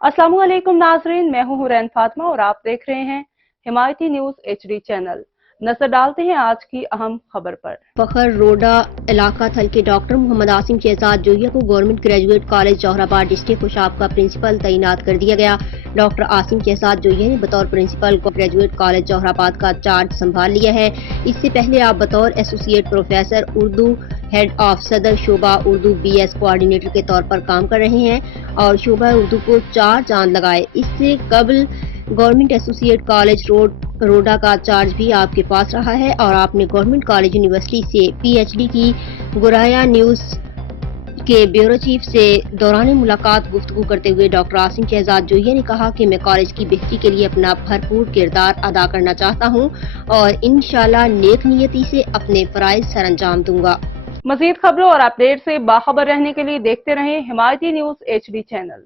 अस्सलाम वालेकुम नाजरीन, मैं हूं हुरैन फातिमा और आप देख रहे हैं हिमायती न्यूज HD चैनल। नजर डालते हैं आज की अहम खबर पर। फखर रोडा इलाका थल के डॉक्टर मोहम्मद आसिम शहजाद जोहिया को government graduate college Jauharabad district Khushab का प्रिंसिपल तैनात कर दिया गया। डॉक्टर आसिम शहजाद जोहिया ने बतौर प्रिंसिपल ग्रेजुएट कॉलेज जौहराबाद का चार्ज संभाल लिया है। इससे पहले आप बतौर associate professor Urdu head of सदर शोबा उर्दू BS कोऑर्डिनेटर के तौर पर काम कर रहे हैं और शोबा उर्दू को 4 चांद लगाए। इससे कबल गवर्नमेंट एसोसिएट कॉलेज रोडा का चार्ज भी आपके पास रहा है और आपने गवर्नमेंट कॉलेज यूनिवर्सिटी से PhD की। गुराया न्यूज के ब्यूरो चीफ से दौरान मुलाकात गुफ्तगू करते हुए डॉक्टर आसिम शहजाद जोहिया ने कहा कि मैं कॉलेज की बेहतरी के लिए अपना भरपूर किरदार अदा करना चाहता हूं और इंशाल्लाह नेक नियति से अपने फराइज सरअंजाम दूंगा। मजीद खबरों और अपडेट से बाखबर रहने के लिए देखते रहें हिमायती न्यूज HD चैनल।